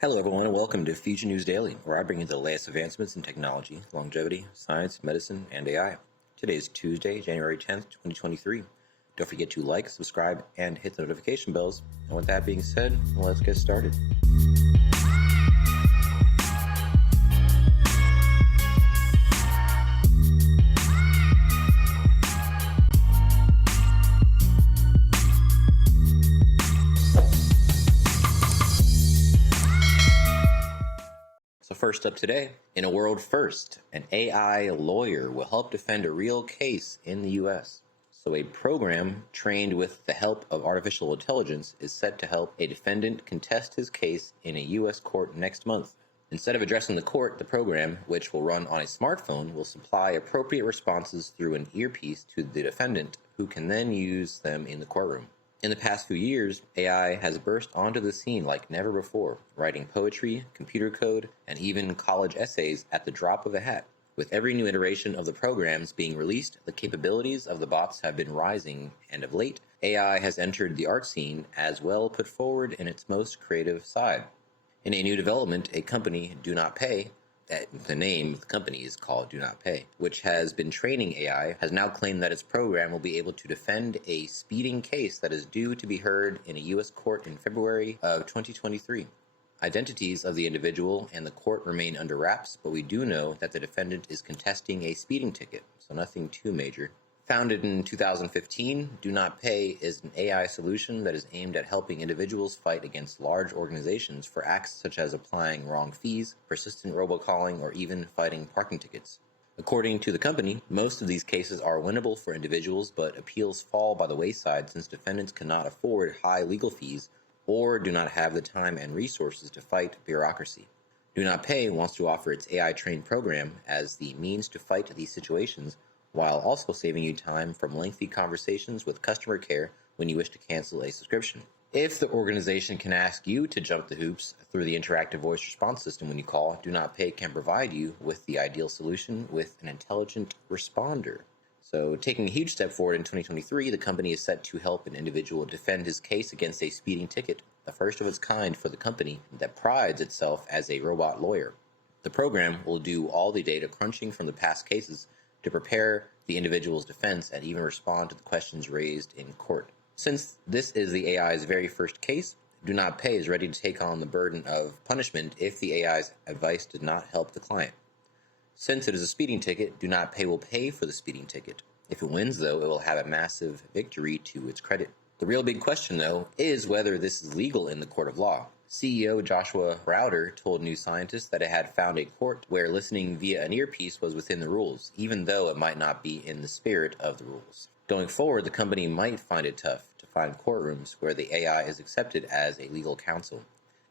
Hello, everyone, and welcome to Future News Daily, where I bring you the latest advancements in technology, longevity, science, medicine, and AI. Today is Tuesday, January 10th, 2023. Don't forget to like, subscribe, and hit the notification bells. And with that being said, let's get started. So first up today, in a world first, an AI lawyer will help defend a real case in the US. So a program trained with the help of artificial intelligence is set to help a defendant contest his case in a US court next month. Instead of addressing the court, the program, which will run on a smartphone, will supply appropriate responses through an earpiece to the defendant, who can then use them in the courtroom. In the past few years, AI has burst onto the scene like never before, writing poetry, computer code, and even college essays at the drop of a hat. With every new iteration of the programs being released, the capabilities of the bots have been rising, and of late, AI has entered the art scene as well, put forward in its most creative side. In a new development, a company, Do Not Pay, the name of the company is called Do Not Pay, which has been training AI, has now claimed that its program will be able to defend a speeding case that is due to be heard in a U.S. court in February of 2023. Identities of the individual and the court remain under wraps, but we do know that the defendant is contesting a speeding ticket, so nothing too major. Founded in 2015, Do Not Pay is an AI solution that is aimed at helping individuals fight against large organizations for acts such as applying wrong fees, persistent robocalling, or even fighting parking tickets. According to the company, most of these cases are winnable for individuals, but appeals fall by the wayside since defendants cannot afford high legal fees or do not have the time and resources to fight bureaucracy. Do Not Pay wants to offer its AI-trained program as the means to fight these situations, while also saving you time from lengthy conversations with customer care when you wish to cancel a subscription. If the organization can ask you to jump the hoops through the interactive voice response system when you call, Do Not Pay can provide you with the ideal solution with an intelligent responder. So, taking a huge step forward in 2023, the company is set to help an individual defend his case against a speeding ticket, the first of its kind for the company that prides itself as a robot lawyer. The program will do all the data crunching from the past cases to prepare the individual's defense and even respond to the questions raised in court. Since this is the AI's very first case, Do Not Pay is ready to take on the burden of punishment if the AI's advice did not help the client. Since it is a speeding ticket, Do Not Pay will pay for the speeding ticket. If it wins, though, it will have a massive victory to its credit. The real big question, though, is whether this is legal in the court of law. CEO Joshua Browder told New Scientist that it had found a court where listening via an earpiece was within the rules, even though it might not be in the spirit of the rules. Going forward, the company might find it tough to find courtrooms where the AI is accepted as a legal counsel,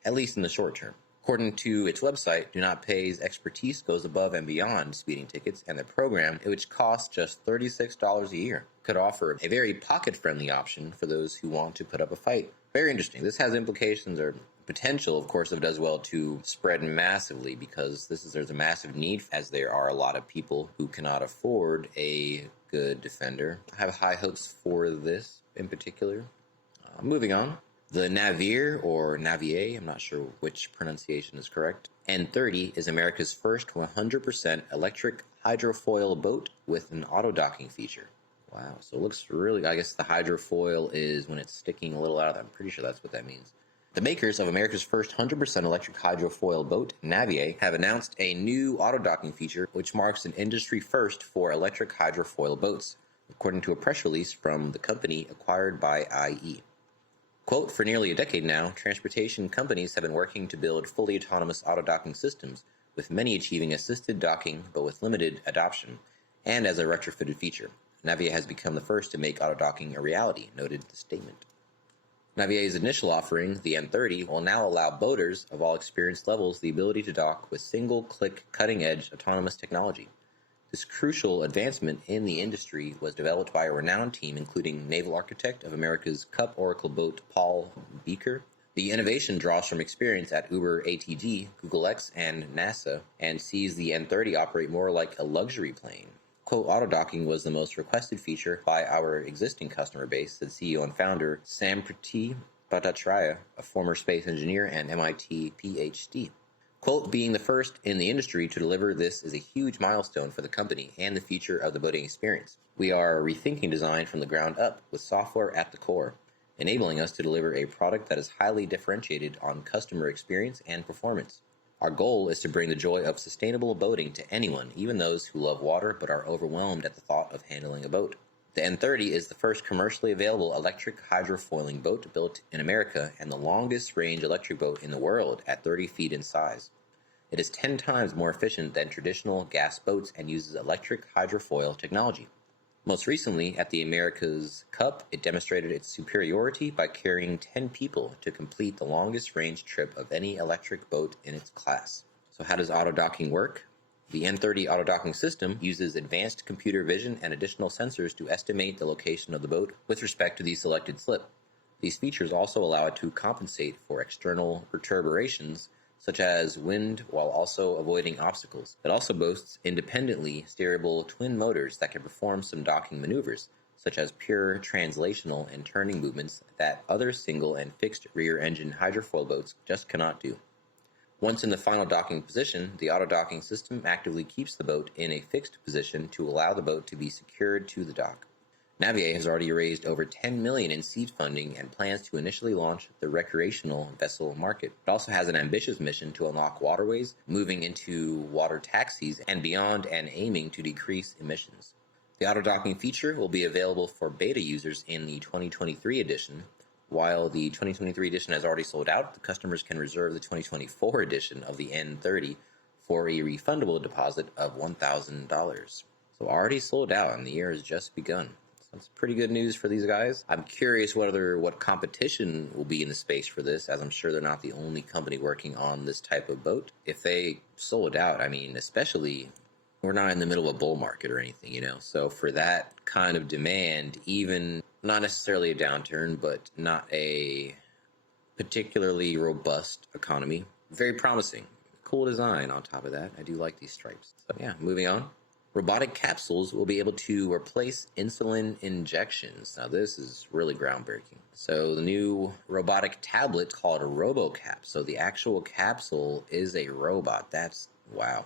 at least in the short term. According to its website, Do Not Pay's expertise goes above and beyond speeding tickets, and the program, which costs just $36 a year, could offer a very pocket-friendly option for those who want to put up a fight. Very interesting. This has implications or potential, of course, if it does well, to spread massively, because there's a massive need, as there are a lot of people who cannot afford a good defender. I have high hopes for this in particular. Moving on. The Navier, or Navier, I'm not sure which pronunciation is correct, N30 is America's first 100% electric hydrofoil boat with an auto-docking feature. Wow, so it looks really, I guess the hydrofoil is when it's sticking a little out. I'm pretty sure that's what that means. The makers of America's first 100% electric hydrofoil boat, Navier, have announced a new auto-docking feature which marks an industry first for electric hydrofoil boats, according to a press release from the company acquired by IE. Quote, for nearly a decade now, transportation companies have been working to build fully autonomous auto-docking systems, with many achieving assisted docking but with limited adoption, and as a retrofitted feature. Navier has become the first to make auto-docking a reality, noted the statement. Navier's initial offering, the N30, will now allow boaters of all experience levels the ability to dock with single-click cutting-edge autonomous technology. This crucial advancement in the industry was developed by a renowned team including naval architect of America's Cup Oracle boat Paul Beaker. The innovation draws from experience at Uber ATG, Google X, and NASA, and sees the N30 operate more like a luxury plane. Quote, auto-docking was the most requested feature by our existing customer base, said CEO and founder Sam Prati Bhattacharya, a former space engineer and MIT PhD. Quote, being the first in the industry to deliver this is a huge milestone for the company and the future of the boating experience. We are rethinking design from the ground up with software at the core, enabling us to deliver a product that is highly differentiated on customer experience and performance. Our goal is to bring the joy of sustainable boating to anyone, even those who love water but are overwhelmed at the thought of handling a boat. The N30 is the first commercially available electric hydrofoiling boat built in America and the longest range electric boat in the world at 30 feet in size. It is 10 times more efficient than traditional gas boats and uses electric hydrofoil technology. Most recently, at the America's Cup, it demonstrated its superiority by carrying 10 people to complete the longest range trip of any electric boat in its class. So how does auto-docking work? The N30 auto-docking system uses advanced computer vision and additional sensors to estimate the location of the boat with respect to the selected slip. These features also allow it to compensate for external perturbations such as wind while also avoiding obstacles. It also boasts independently steerable twin motors that can perform some docking maneuvers, such as pure translational and turning movements that other single and fixed rear-engine hydrofoil boats just cannot do. Once in the final docking position, the auto-docking system actively keeps the boat in a fixed position to allow the boat to be secured to the dock. Navier has already raised over $10 million in seed funding and plans to initially launch the recreational vessel market. It also has an ambitious mission to unlock waterways, moving into water taxis and beyond, and aiming to decrease emissions. The auto-docking feature will be available for beta users in the 2023 edition. While the 2023 edition has already sold out, the customers can reserve the 2024 edition of the N30 for a refundable deposit of $1,000. So already sold out and the year has just begun. That's pretty good news for these guys. I'm curious what competition will be in the space for this, as I'm sure they're not the only company working on this type of boat. If they sold out, I mean, especially, we're not in the middle of a bull market or anything, you know? So for that kind of demand, even not necessarily a downturn, but not a particularly robust economy, very promising. Cool design on top of that. I do like these stripes. So yeah, moving on. Robotic capsules will be able to replace insulin injections. Now this is really groundbreaking. So the new robotic tablet called a RoboCap. So the actual capsule is a robot. That's wow.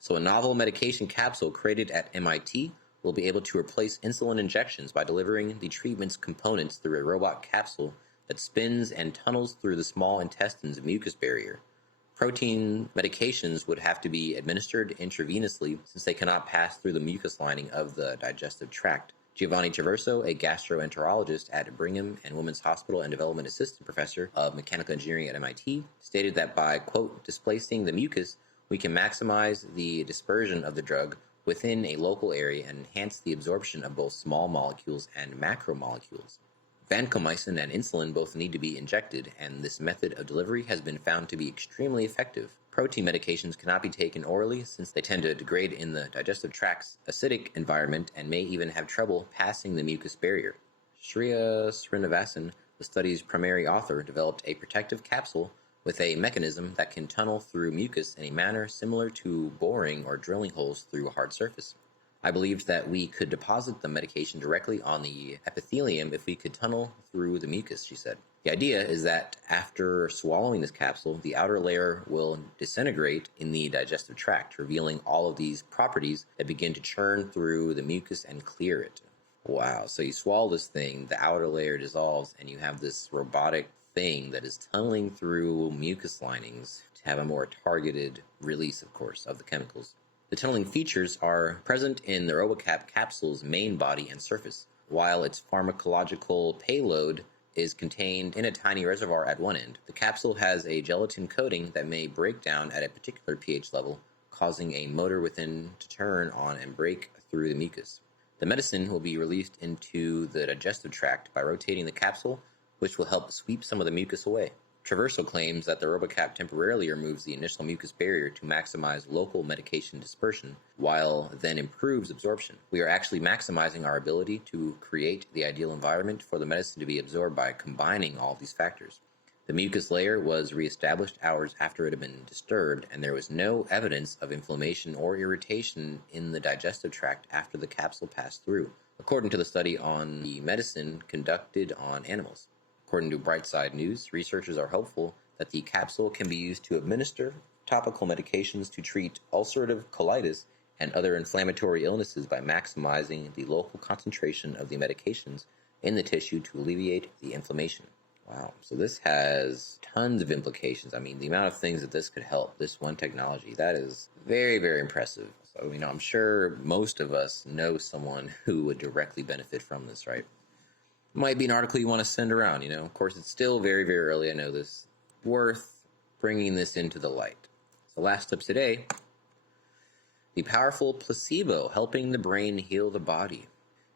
So a novel medication capsule created at MIT will be able to replace insulin injections by delivering the treatment's components through a robot capsule that spins and tunnels through the small intestine's mucus barrier. Protein medications would have to be administered intravenously since they cannot pass through the mucus lining of the digestive tract. Giovanni Traverso, a gastroenterologist at Brigham and Women's Hospital and Development Assistant Professor of Mechanical Engineering at MIT, stated that by, quote, displacing the mucus, we can maximize the dispersion of the drug within a local area and enhance the absorption of both small molecules and macromolecules. Vancomycin and insulin both need to be injected, and this method of delivery has been found to be extremely effective. Protein medications cannot be taken orally since they tend to degrade in the digestive tract's acidic environment and may even have trouble passing the mucus barrier. Shreya Srinivasan, the study's primary author, developed a protective capsule with a mechanism that can tunnel through mucus in a manner similar to boring or drilling holes through a hard surface. I believed that we could deposit the medication directly on the epithelium if we could tunnel through the mucus, she said. The idea is that after swallowing this capsule, the outer layer will disintegrate in the digestive tract, revealing all of these properties that begin to churn through the mucus and clear it. Wow, so you swallow this thing, the outer layer dissolves, and you have this robotic thing that is tunneling through mucus linings to have a more targeted release, of course, of the chemicals. The tunneling features are present in the RoboCap capsule's main body and surface, while its pharmacological payload is contained in a tiny reservoir at one end. The capsule has a gelatin coating that may break down at a particular pH level, causing a motor within to turn on and break through the mucus. The medicine will be released into the digestive tract by rotating the capsule, which will help sweep some of the mucus away. Traverso claims that the RoboCap temporarily removes the initial mucus barrier to maximize local medication dispersion, while then improves absorption. We are actually maximizing our ability to create the ideal environment for the medicine to be absorbed by combining all these factors. The mucus layer was reestablished hours after it had been disturbed, and there was no evidence of inflammation or irritation in the digestive tract after the capsule passed through, according to the study on the medicine conducted on animals. According to Brightside News, researchers are hopeful that the capsule can be used to administer topical medications to treat ulcerative colitis and other inflammatory illnesses by maximizing the local concentration of the medications in the tissue to alleviate the inflammation. Wow, so this has tons of implications. I mean, the amount of things that this could help, this one technology, that is very, very impressive. So, I'm sure most of us know someone who would directly benefit from this, right? Might be an article you want to send around, Of course, it's still very, very early, I know this. Worth bringing this into the light. So last up today, the powerful placebo helping the brain heal the body.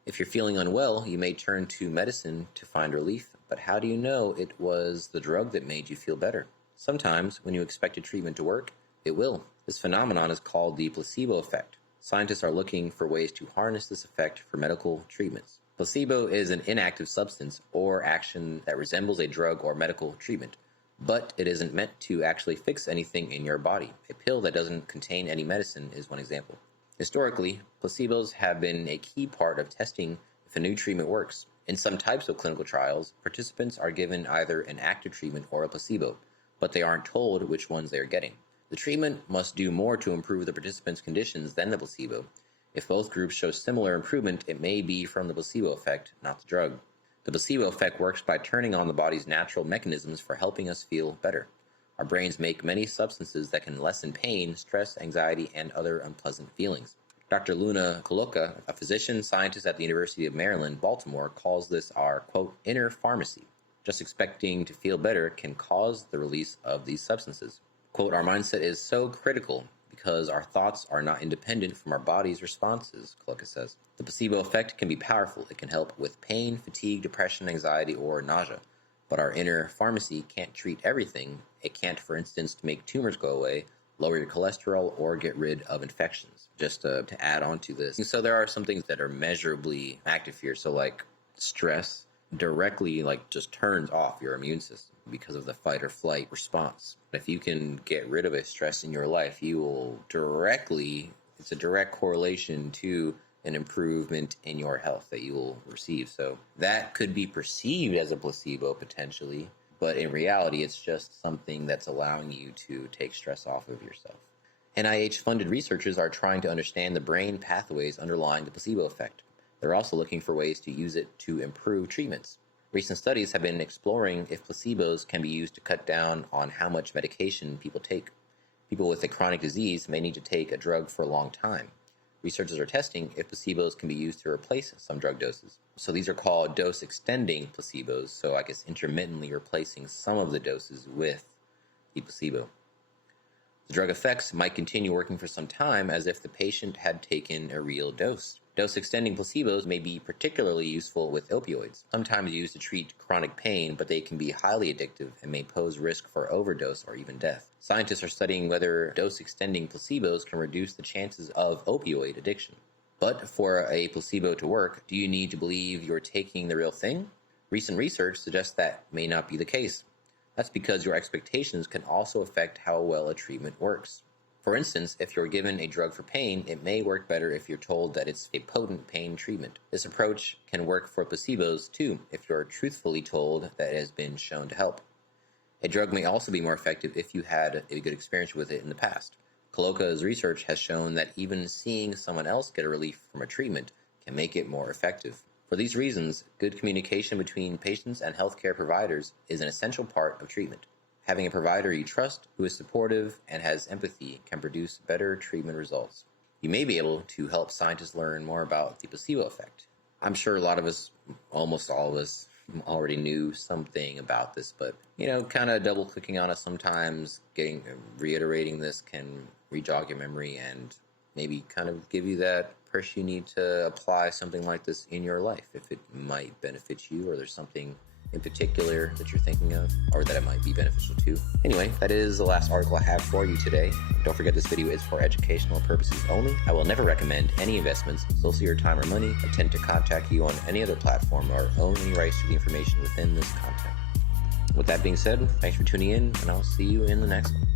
If you're feeling unwell, you may turn to medicine to find relief, but how do you know it was the drug that made you feel better? Sometimes, when you expect a treatment to work, it will. This phenomenon is called the placebo effect. Scientists are looking for ways to harness this effect for medical treatments. Placebo is an inactive substance or action that resembles a drug or medical treatment, but it isn't meant to actually fix anything in your body. A pill that doesn't contain any medicine is one example. Historically, placebos have been a key part of testing if a new treatment works. In some types of clinical trials, participants are given either an active treatment or a placebo, but they aren't told which ones they are getting. The treatment must do more to improve the participants' conditions than the placebo. If both groups show similar improvement, it may be from the placebo effect, not the drug. The placebo effect works by turning on the body's natural mechanisms for helping us feel better. Our brains make many substances that can lessen pain, stress, anxiety, and other unpleasant feelings. Dr. Luna Coloca, a physician scientist at the University of Maryland, Baltimore, calls this our, quote, inner pharmacy. Just expecting to feel better can cause the release of these substances. Quote, our mindset is so critical because our thoughts are not independent from our body's responses, Coloca says. The placebo effect can be powerful. It can help with pain, fatigue, depression, anxiety, or nausea. But our inner pharmacy can't treat everything. It can't, for instance, make tumors go away, lower your cholesterol, or get rid of infections, just to add on to this. And so there are some things that are measurably active here. So like stress directly just turns off your immune system because of the fight or flight response. If you can get rid of a stress in your life, you will it's a direct correlation to an improvement in your health that you will receive. So that could be perceived as a placebo potentially, but in reality, it's just something that's allowing you to take stress off of yourself. NIH-funded researchers are trying to understand the brain pathways underlying the placebo effect. They're also looking for ways to use it to improve treatments. Recent studies have been exploring if placebos can be used to cut down on how much medication people take. People with a chronic disease may need to take a drug for a long time. Researchers are testing if placebos can be used to replace some drug doses. So these are called dose-extending placebos, so I guess intermittently replacing some of the doses with the placebo. The drug effects might continue working for some time as if the patient had taken a real dose. Dose-extending placebos may be particularly useful with opioids, sometimes used to treat chronic pain, but they can be highly addictive and may pose risk for overdose or even death. Scientists are studying whether dose-extending placebos can reduce the chances of opioid addiction. But for a placebo to work, do you need to believe you're taking the real thing? Recent research suggests that may not be the case. That's because your expectations can also affect how well a treatment works. For instance, if you're given a drug for pain, it may work better if you're told that it's a potent pain treatment. This approach can work for placebos too, if you're truthfully told that it has been shown to help. A drug may also be more effective if you had a good experience with it in the past. Coloca's research has shown that even seeing someone else get a relief from a treatment can make it more effective. For these reasons, good communication between patients and healthcare providers is an essential part of treatment. Having a provider you trust who is supportive and has empathy can produce better treatment results. You may be able to help scientists learn more about the placebo effect. I'm sure a lot of us, almost all of us, already knew something about this, but kind of double clicking on it sometimes, reiterating this can re-jog your memory and maybe kind of give you that push you need to apply something like this in your life if it might benefit you or there's something in particular that you're thinking of or that it might be beneficial to. Anyway, that is the last article I have for you today. Don't forget this video is for educational purposes only. I will never recommend any investments, so your time or money, attempt to contact you on any other platform, or own any rights to the information within this content. With that being said, thanks for tuning in, and I'll see you in the next one.